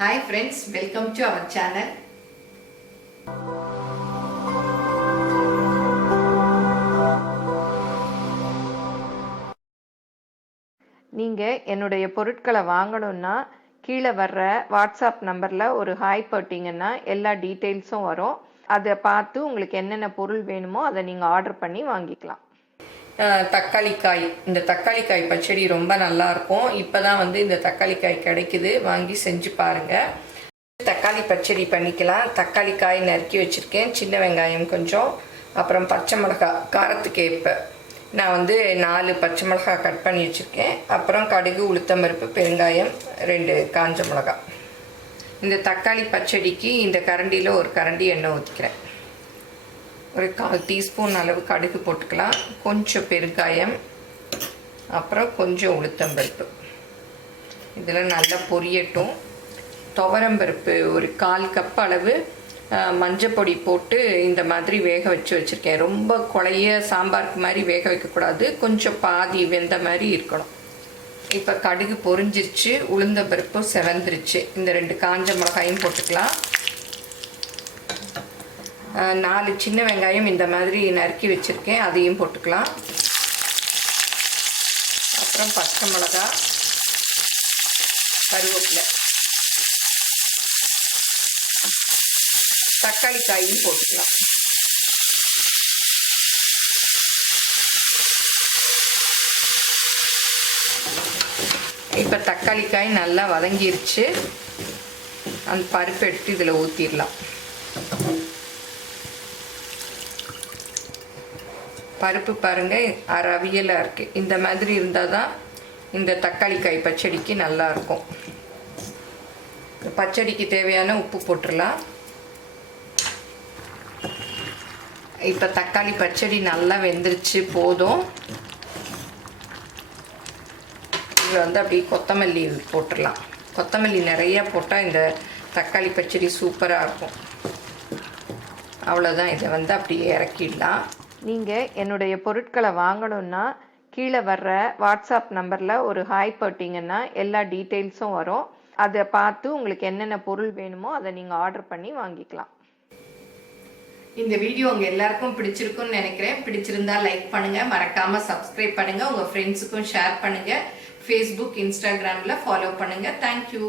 Hi friends, welcome to our channel. நீங்கள் என்னுடைய பொருட்களை வாங்கணும்னா கீழே வர்ற வாட்ஸ்அப் நம்பரில் ஒரு ஹாய் போட்டிங்கன்னா எல்லா டீட்டெயில்ஸும் வரும். அதை பார்த்து உங்களுக்கு என்னென்ன பொருள் வேணுமோ அதை நீங்கள் ஆர்டர் பண்ணி வாங்கிக்கலாம். தக்காளிக்காய், இந்த தக்காளிக்காய் பச்சடி ரொம்ப நல்லாயிருக்கும். இப்போ தான் இந்த தக்காளிக்காய் கிடைக்குது, வாங்கி செஞ்சு பாருங்கள். தக்காளி பச்சடி பண்ணிக்கலாம். தக்காளிக்காய் நறுக்கி வச்சுருக்கேன், சின்ன வெங்காயம் கொஞ்சம், அப்புறம் பச்சை மிளகாய் காரத்துக்கு ஏற்ப நான் 4 பச்சை மிளகாய் கட் பண்ணி வச்சுருக்கேன். அப்புறம் கடுகு, உளுத்தம்பருப்பு, பெருங்காயம், 2 காஞ்ச மிளகாய். இந்த தக்காளி பச்சடிக்கு இந்த கரண்டியில் ஒரு கரண்டி எண்ணெய் ஊற்றிக்கிறேன். ஒரு 1/4 டீஸ்பூன் அளவு கடுகு போட்டுக்கலாம், கொஞ்சம் பெருங்காயம், அப்புறம் கொஞ்சம் உளுத்தம்பருப்பு. இதில் நல்லா பொரியட்டும். துவரம்பருப்பு ஒரு 1/4 கப் அளவு மஞ்சப்பொடி போட்டு இந்த மாதிரி வேக வச்சுருக்கேன். ரொம்ப குழைய சாம்பாருக்கு மாதிரி வேக வைக்கக்கூடாது, கொஞ்சம் பாதி வெந்த மாதிரி இருக்கணும். இப்போ கடுகு பொரிஞ்சிருச்சு, உளுந்தம்பருப்பு செவந்துருச்சு. இந்த 2 காஞ்ச மிளகாயும் போட்டுக்கலாம். 4 சின்ன வெங்காயம் இந்த மாதிரி நறுக்கி வச்சுருக்கேன், அதையும் போட்டுக்கலாம். அப்புறம் பச்சை மிளகாய், கருவேப்பிலை, தக்காளி காயும் போட்டுக்கலாம். இப்போ தக்காளி காய் நல்லா வதங்கிருச்சு. அந்த பருப்பு எடுத்து இதில் ஊற்றிடலாம். பருப்பு பாருங்கள், அரை அவியலாக இருக்குது. இந்த மாதிரி இருந்தால் தான் இந்த தக்காளிக்காய் பச்சடிக்கு நல்லாயிருக்கும். பச்சடிக்கு தேவையான உப்பு போட்டுடலாம். இப்போ தக்காளி பச்சடி நல்லா வெந்துருச்சு, போதும். இது அப்படியே கொத்தமல்லி போட்டுடலாம். கொத்தமல்லி நிறையா போட்டால் இந்த தக்காளி பச்சடி சூப்பராக இருக்கும். அவ்வளோதான், இதை அப்படியே இறக்கிடலாம். நீங்கள் என்னுடைய பொருட்களை வாங்கணும்னா கீழே வர்ற வாட்ஸ்அப் நம்பரில் ஒரு ஹாய் போட்டிங்கன்னா எல்லா டீட்டெயில்ஸும் வரும். அதை பார்த்து உங்களுக்கு என்னென்ன பொருள் வேணுமோ அதை நீங்கள் ஆர்டர் பண்ணி வாங்கிக்கலாம். இந்த வீடியோ உங்கள் எல்லாருக்கும் பிடிச்சிருக்குன்னு நினைக்கிறேன். பிடிச்சிருந்தா லைக் பண்ணுங்கள், மறக்காமல் சப்ஸ்கிரைப் பண்ணுங்கள், உங்கள் ஃப்ரெண்ட்ஸுக்கும் ஷேர் பண்ணுங்கள், ஃபேஸ்புக், இன்ஸ்டாகிராமில் ஃபாலோ பண்ணுங்கள். தேங்க்யூ.